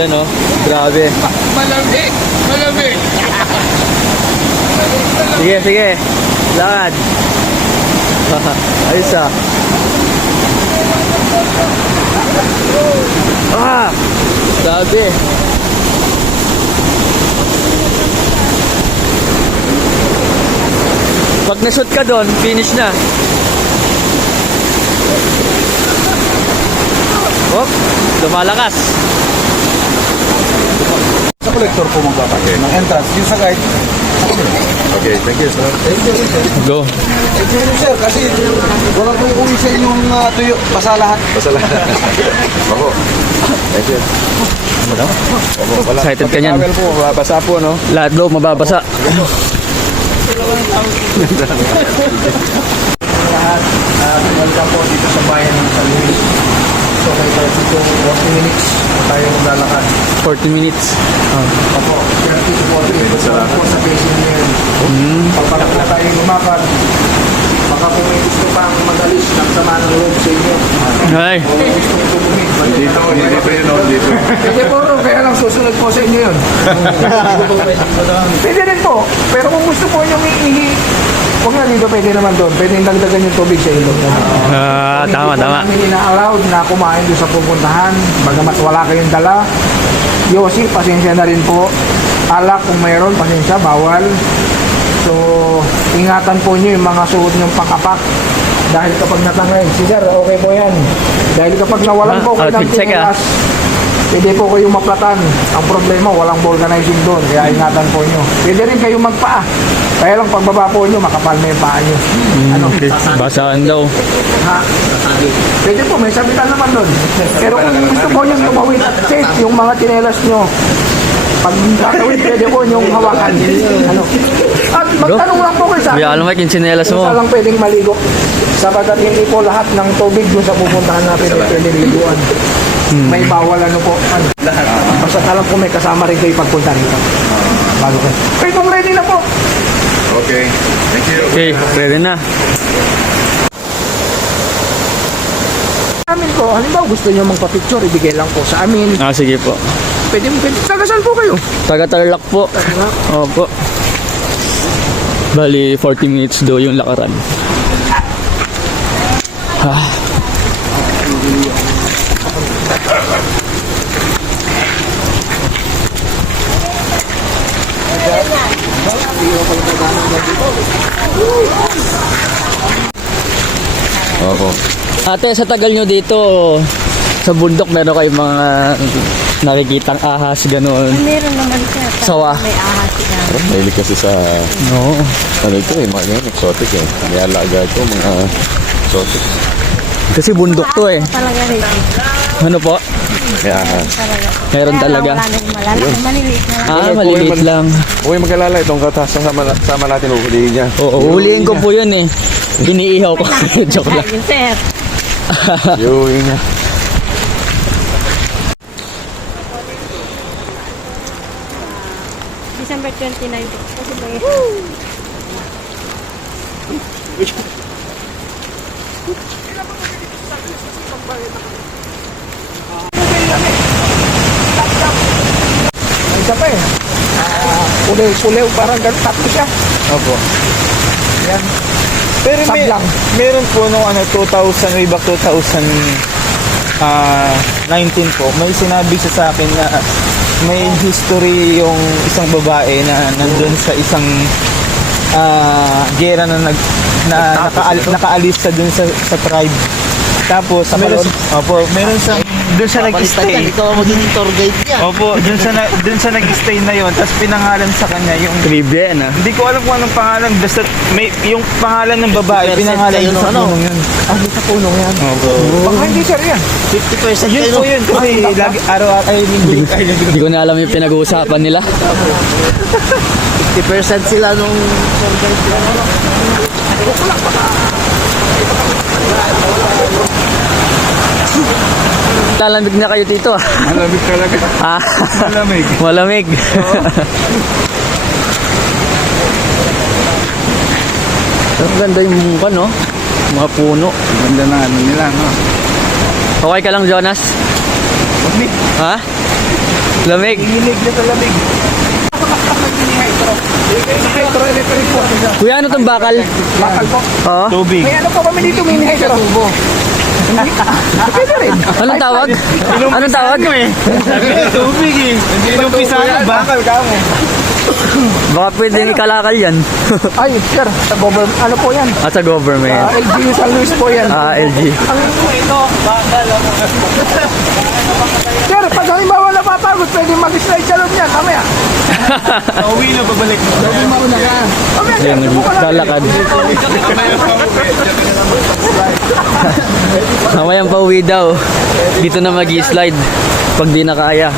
Yan oh, grabe. Malamig! Malamig! Sige, sige. Lakad. Ayos ah. Ah! Grabe. Pag na-shoot ka doon, finish na. Oh, lumalakas. Sa collector po magpapakit ng entrance. Yung sa guide. Okay, thank you, sir. Thank you, sir. Go. Thank you, sir. Kasi wala po uwi sa inyong tuyo. Basa lahat. Basa lahat. Ako. Thank you. Excited ka niyan. Travel po, mababasa po, no? Lahat daw mababasa. Lahat, welcome po dito sa bayan ng San Luis. So, may dito 40 minutes tayo maglalakad. 40 minutes. Opo, 30 to 40 minutes po sa basin ngayon. Pagpala po tayo lumakad, baka po may gusto pang magalis ng sama ng loob sa inyo. Hi. O gusto ko tumumig. Dito yun, dito. Pwede po rin, kaya lang susunod po sa inyo yun. Pwede rin po, pero kung gusto po yung iihi, huwag nga dito, pwede naman doon. Pwede yung dagdagan yung tubig sa ilog. Tama, tama. Hindi po namin ina-allowed na kumain doon sa pupuntahan. Bagamat wala kayong dala. Yosi, pasensya na rin po. Alak kung mayroon, pasensya, bawal. So, ingatan po nyo yung mga suot nyong pang-apak. Dahil kapag natangay, si sir, okay po yan. Dahil kapag nawalan po kayo ng outfit check, tinilas, pwede po kayong maplatan. Ang problema, walang vulcanizing doon. Kaya ingatan po nyo. Pwede rin kayong magpaa. Kaya lang pagbaba po nyo, makapal na yung paa nyo. Ano? Basaan daw. Ha? Pwede po, may sabitan naman doon. Pero kung gusto po nyo tumawid at safe, yung mga tinelas nyo, pag tatawid, pwede po nyong hawakan. Ano? At magtanong lang po kayo sa Kuya, alam mo yung tsinelas mo. Isa lang pwedeng maligo. Sabagat hindi po lahat ng tubig doon sa pupuntahan natin ay pwede liguan. May bawal ano po. Ano? Basta alam po may kasama rin kayo pagpunta rito. Bago kayo. Kayo kung ready na po. Okay, thank you. Okay, ready na. Amin po, halimbawa gusto nyo magpa-picture, ibigay lang po sa amin. Ah, sige po. Pwede. Tagasal po kayo. Taga-Tarlac po. Opo. Bali, 40 minutes daw yung lakaran. Ah. Opo. Ate, sa tagal nyo dito, sa bundok, meron kayong mga nakikitang ahas, gano'n. Meron naman siya. Sawa. May ahas siya. Mahilig kasi sa, No. ano ito eh, mga ganyan, exotic eh. May alaga ito, mga exotic. Kasi bundok to eh. Talaga rin. Ano po? May ahas. Talaga. Meron Kaya talaga. Wala nang malala. Maliliit na lang. Ah, maliliit lang. Huwag mag-alala, itong katas sama natin, uhulihin niya. Oo, huliin ko po yun eh. Iniihaw ko. Joke lang. Ayun, sir. Yun niya. December 29. Kasi may... Isa pa eh. Pulew, parang ganun. Tatlo siya. Opo. Yan. Pero Sablang. meron po nung 2000, way back 2019 po, may sinabi siya sa akin na may history yung isang babae na nandun sa isang gera na nakaalis sa dun sa tribe. Tapos meron sa dun sa nag-stay. Ikaw ang magiging tour guide niya. Opo, dun sa nag-stay na yon, tapos pinangalan sa kanya yung Trivia yan ah. hindi ko alam kung anong pangalan, basta may yung pangalan ng babae, pinangalan kayo sa ng ano? punong yun. Sa punong yan. Opo. Baka hindi sir yan. 50% Yun kayo. po yun, kasi lagi araw-araw ay linggo. Hindi ko na alam yung pinag-uusapan nila. 50% sila nung tour guide niya. Lalamig na kayo dito ah. Malamig talaga. Ah, Malamig. malamig. Ang ganda yung mungka, no? Mga puno. Ganda na ano nila, no? Okay ka lang, Jonas? Ha? Lamig. Hilig na sa lamig. Hydro-electric po. Kuya, ano tong bakal? Bakal po. Oo. Tubig. May ano po kami dito, mini hydro. Pwede rin. Anong tawag? Anong tawag? Tubig eh. Yung pisano, bakal ka mo. Baka pwedeng ikalakal yan. Ay, sir, sa government, ano po yan? At sa government. LGU San Luis po yan. LG. Sir, pag halimbawa napapagod, pwede mag-slide sa loob niyan, mamaya. Nauwi na, babalik mo. Mauna ka. Mamaya, sir, Ayan, subukan natin. naglalakad. Mamayang pauwi daw. Dito na mag-slide pag di na kaya.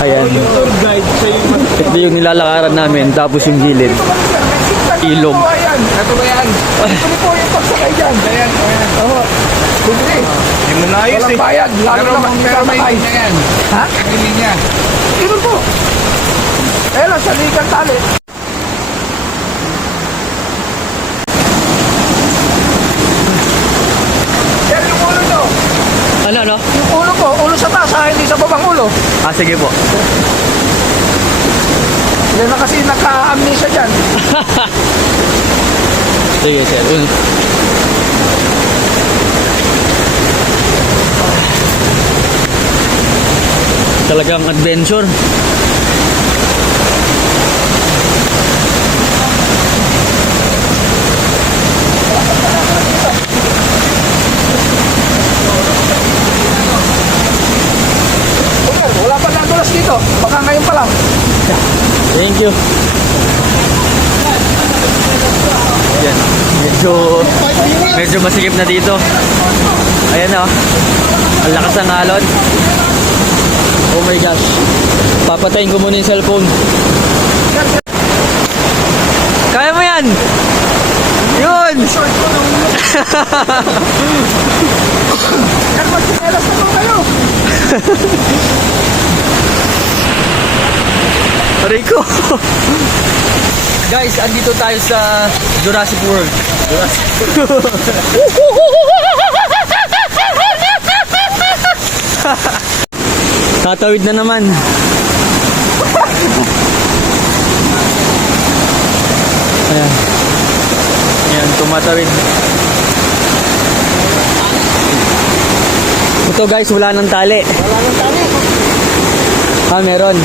Ayan. Tour guide, siya yung Ito yung nilalakaran namin. Tapos yung gilid. Ilog. Ito ba yan? Ito ba yan? Ito po yung pagsakay dyan. Ayan, ayan. Oo. Bumili. Hindi mo naayos Walang eh. bayad. Lalo naman pero may linya yan. Ha? May linya. Ito po. Eh lang, sa ligang tali. Sir, yung ulo nyo. Ano? Yung ulo ko, ulo sa taas ha, hindi sa babang ulo. Ah, sige po. Yan na kasi naka-amnesia dyan. Sige, sir. Talagang adventure. Wala pa nadulas dito. Baka ngayon pa lang. Thank you. Yan. Medyo masikip na dito. Ayan oh. Ang lakas ng alon. Oh my gosh. Papatayin ko muna yung cellphone. Kaya mo yan! Yun! Yan, magsinelas na po kayo. Rico! Guys, andito tayo sa Jurassic World. Tatawid na naman. Ayan. Ayan, tumatawid. Ito guys, wala nang tali. Wala nang tali. Ah, meron.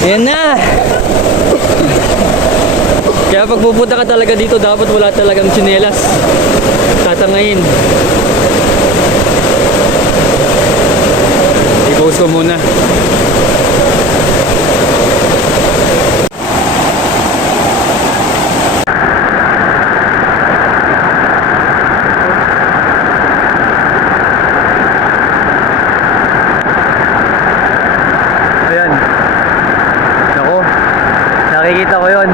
Ayan na. Kaya pag pupunta ka talaga dito, dapat wala talagang tsinelas. Tatangayin. I-pause ko muna. Ayan. Naku. Nakikita ko yon.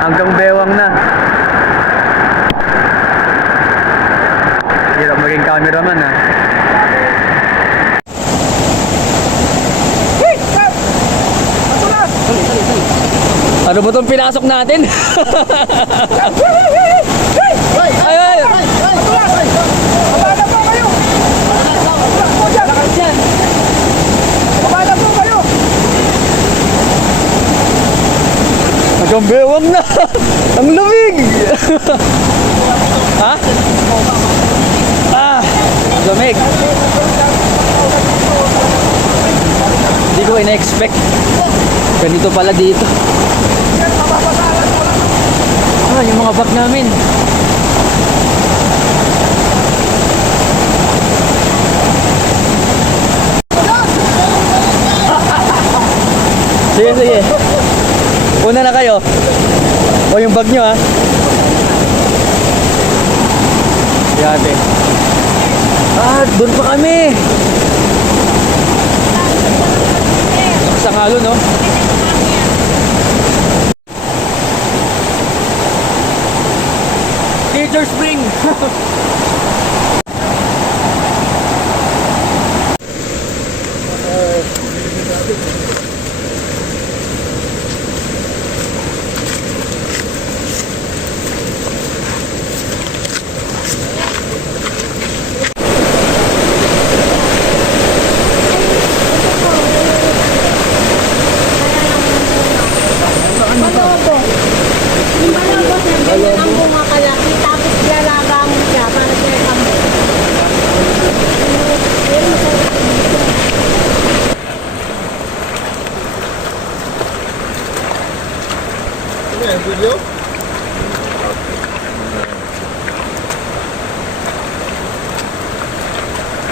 Hanggang bewang na. Hirap maging cameraman ha. Ano ba itong pinasok natin? Ay, ay! Babala po kayo. Babala po dyan. Babala po kayo. Hanggang bewang na! Ang lamig! Ha? Lamig! Hindi ko ina-expect. Ganito pala dito. Yung mga bag namin. Sige, sige. Una na kayo. O yung bag nyo ha. Yate. Doon pa kami. Sa ngalo no? Teacher Spring.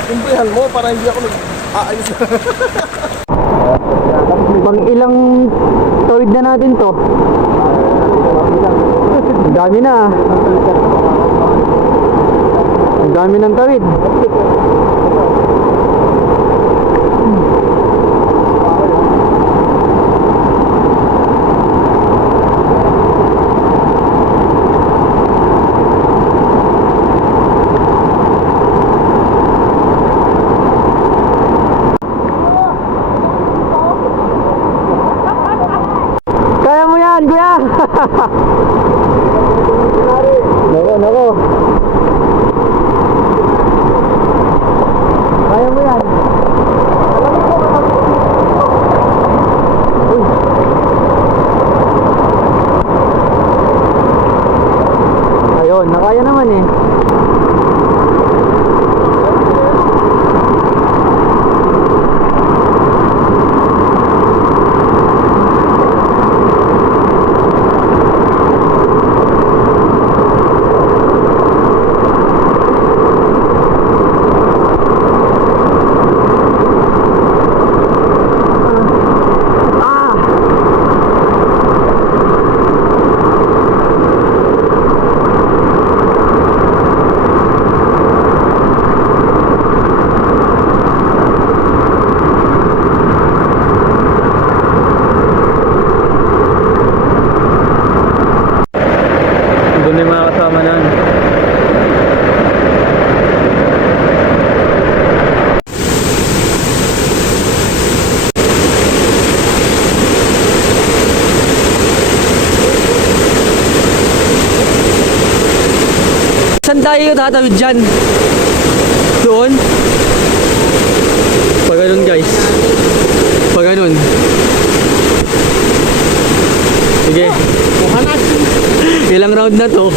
Kumpihan mo para hindi ako nag-aayos. Pang ilang tawid na natin to? Ang dami na. Ang dami ng tawid. Kaya mo yan, kuya! Nako. Kaya mo yan. Uy. Ayun, nakaya naman eh. Doon yung mga kasama na. Saan tayo tatawid dyan? Doon? Pag ganun guys. Pag ganun. Sige. Ilang round na to?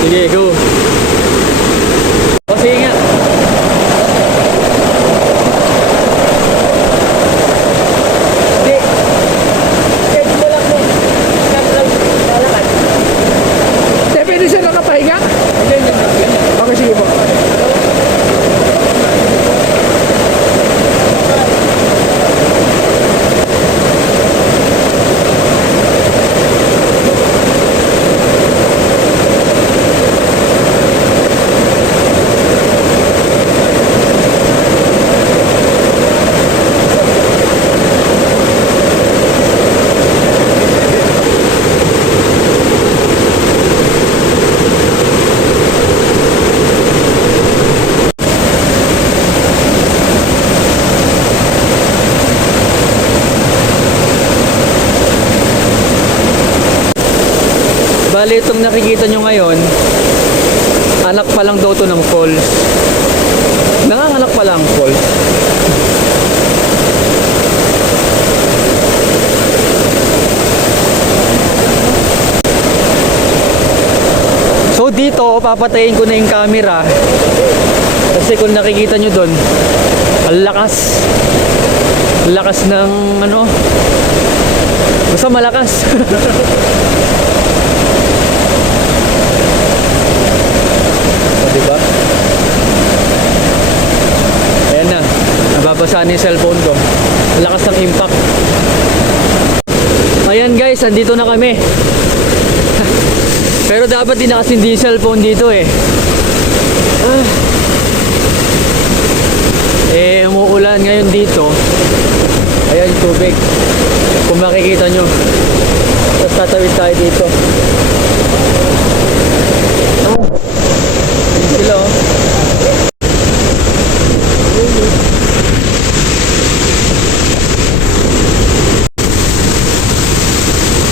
Sige, go. O, sige nga. Hindi. Pwede mo lang mo. Lalakad. Eh, pwede siya nakapahinga? Okay, sige po. Bali, itong nakikita nyo ngayon, anak pa lang daw to ng falls. Nanganganak pa lang falls. So dito, papatayin ko na yung camera. Kasi kung nakikita nyo doon, ang lakas. Ang lakas ng ano. Basta malakas. Diba? Ayan na, nababasa na yung cellphone ko. Ang lakas ng impact. Ayan guys, andito na kami. Pero dapat din nakasindi yung cellphone dito eh. Umuulan ngayon dito. Ayan yung tubig. Kung makikita nyo. Tapos tatawid tayo dito. Sila oh.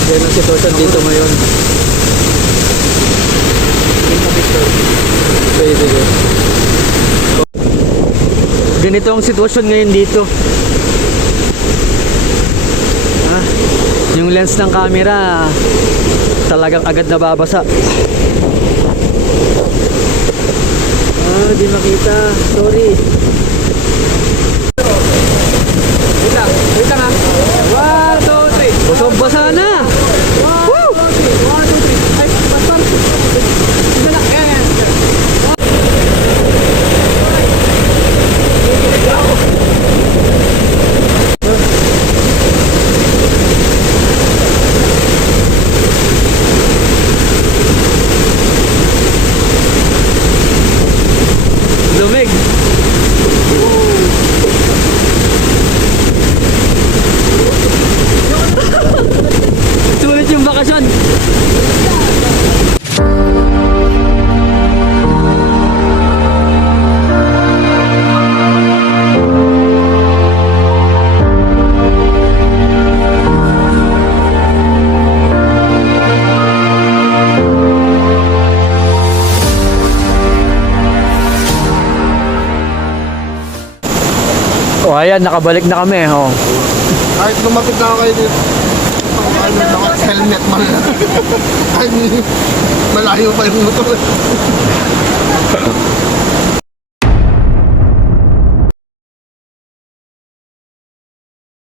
Yan ang sitwasyon dito ngayon. Okay, sige. Ganito ang sitwasyon ngayon dito. Yung lens ng camera talagang agad nababasa. Oh, di makita. Sorry. Wait lang ha. 1, 2, 3. Busog basa na. Woo! 1, 2, 3. Ay, pastor. Isa na. Yan. Lumig. Sulit yung bakasyon. O ayan, nakabalik na kami. Oh. Kahit lumapit na ako kayo dito. Helmet man lang. Ay, malayo pa yung motor.